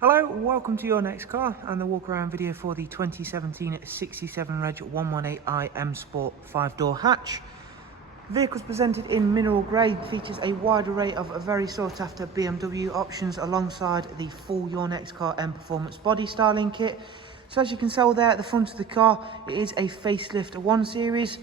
Hello, welcome to Your Next Car and the walk around video for the 2017 67 Reg 118i Sport 5-door hatch. The vehicle's presented in mineral grey, features a wide array of very sought after BMW options alongside the full Your Next Car Mperformance body styling kit. So as you can tell there at the front of the car, it is a Facelift 1 Series,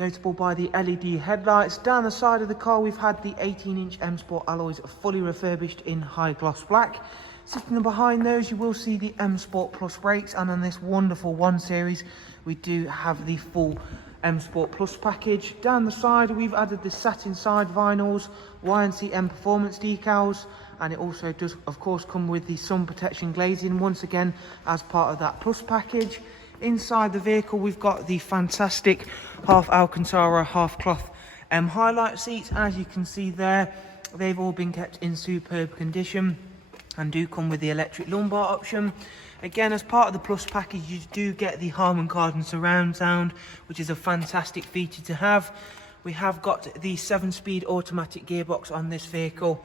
notable by the LED headlights. Down the side of the car we've had the 18-inch M Sport alloys fully refurbished in high gloss black. Sitting behind those you will see the M Sport Plus brakes, and on this wonderful 1 Series we do have the full M Sport Plus package. Down the side we've added the satin side vinyls, YNC Mperformance decals, and it also does of course come with the sun protection glazing once again as part of that Plus package. Inside the vehicle we've got the fantastic half Alcantara half cloth highlight seats, and as you can see there they've all been kept in superb condition and do come with the electric lumbar option. Again, as part of the Plus package you do get the Harman Kardon surround sound, which is a fantastic feature to have. We have got the 7-speed automatic gearbox on this vehicle,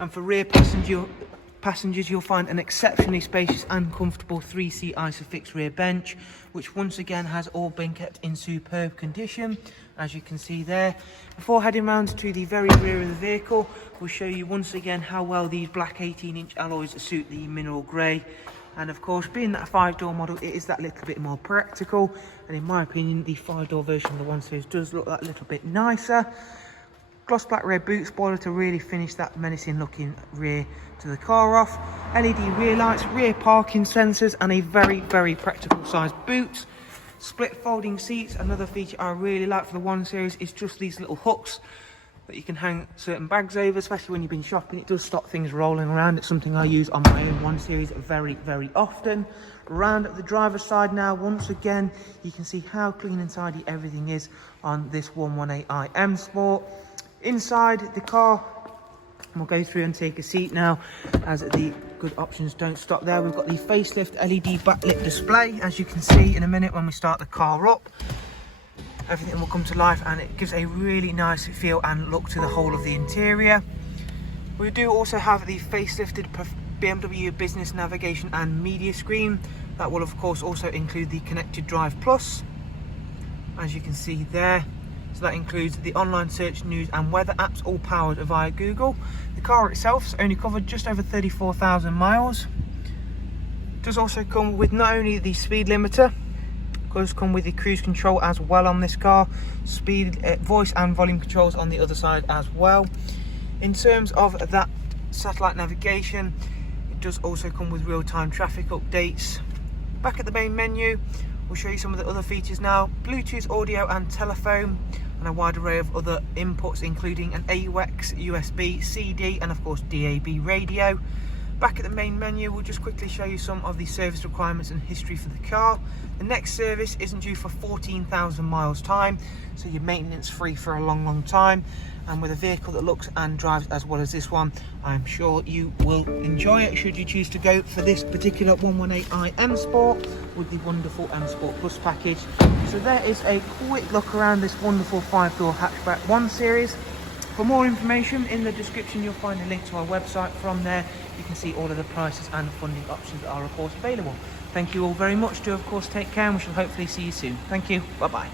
and for rear passengers you'll find an exceptionally spacious and comfortable 3-seat Isofix rear bench, which once again has all been kept in superb condition, as you can see there. Before heading round to the very rear of the vehicle, we'll show you once again how well these black 18-inch alloys suit the mineral grey. And of course, being that a 5-door model, it is that little bit more practical, and in my opinion the 5-door version of the 1 Series does look that little bit nicer. Gloss black rear boot spoiler to really finish that menacing looking rear to the car off. LED rear lights, rear parking sensors, and a very practical sized boot. Split folding seats. Another feature I really like for the 1 Series is just these little hooks that you can hang certain bags over, especially when you've been shopping. It does stop things rolling around. It's something I use on my own 1 Series very often. Round at the driver's side now, once again you can see how clean and tidy everything is on this 118i M Sport. Inside the car, we'll go through and take a seat now, as the good options don't stop there. We've got the Facelift LED backlit display, as you can see in a minute when we start the car up. Everything will come to life and it gives a really nice feel and look to the whole of the interior. We do also have the facelifted BMW business navigation and media screen. That will of course also include the Connected Drive Plus, as you can see there. So that includes the online search, news and weather apps, all powered via Google. The car itself has only covered just over 34,000 miles. It does also come with not only the speed limiter, it does come with the cruise control as well on this car. Speed, voice and volume controls on the other side as well. In terms of that satellite navigation, it does also come with real-time traffic updates. Back at the main menu, we'll show you some of the other features now. Bluetooth audio and telephone, and a wide array of other inputs including an AUX, USB, CD and of course DAB radio. Back at the main menu we'll just quickly show you some of the service requirements and history for the car. The next service isn't due for 14,000 miles time, so you're maintenance free for a long time. And with a vehicle that looks and drives as well as this one, I'm sure you will enjoy it should you choose to go for this particular 118i M Sport with the wonderful M Sport Plus package. So there is a quick look around this wonderful 5-door hatchback 1 Series. For more information, in the description you'll find a link to our website. From there you can see all of the prices and funding options that are of course available. Thank you all very much. Do of course take care, and we shall hopefully see you soon. Thank you. Bye bye.